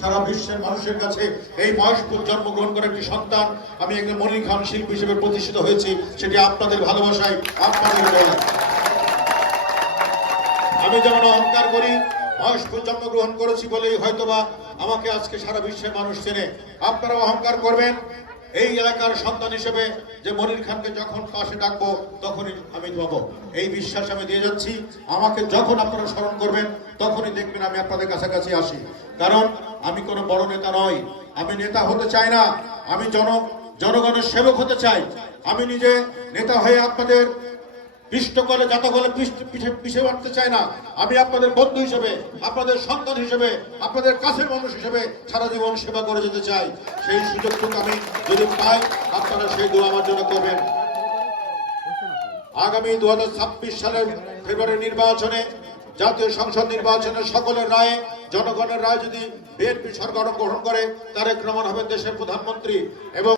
সারা বিশ্বের মানুষের কাছে এই মহেশপুর জন্মগ্রহণ করে একটি সন্তান, আমি একজন মনির খান শিল্পী হিসেবে প্রতিষ্ঠিত হয়েছি, সেটি আপনাদের ভালোবাসায়, আপনাদের দয়ায়। আমি যেমন অহংকার করি মহেশপুর জন্মগ্রহণ করেছি বলেই হয়তোবা আমাকে আজকে সারা বিশ্বের মানুষ চেনে। আপনারাও অহংকার করবেন এই এলাকার সন্তান হিসেবে যে মনির খানকে যখন পাশে ডাকবো তখনই আমি পাবো, এই বিশ্বাস আমি দিয়ে যাচ্ছি। আমাকে যখন আপনারা স্মরণ করবেন তখনই দেখবেন আমি আপনাদের কাছাকাছি আসি, কারণ আমি কোনো বড় নেতা নই, আমি নেতা হতে চাই না, আমি জনগণের সেবক হতে চাই। আমি নিজে নেতা হয়ে আপনাদের পিষ্ট করে জাতকলে পিছিয়ে বাড়তে চাই না। আমি আপনাদের বন্ধু হিসেবে, আপনাদের সন্তান হিসেবে, আপনাদের কাছের মানুষ হিসেবে সারা জীবন সেবা করে যেতে চাই। সেই সুযোগটুকু আমি যদি পাই, আপনারা সেই দোয়া আমার জন্য করবেন। আগামী 2026 সালের ফেব্রুয়ারি নির্বাচনে, জাতীয় সংসদ নির্বাচনে সকলের রায়ে, জনগণের রায় যদি বিএনপি সরকার গ্রহণ করে, তারেক রহমান হবে দেশের প্রধানমন্ত্রী এবং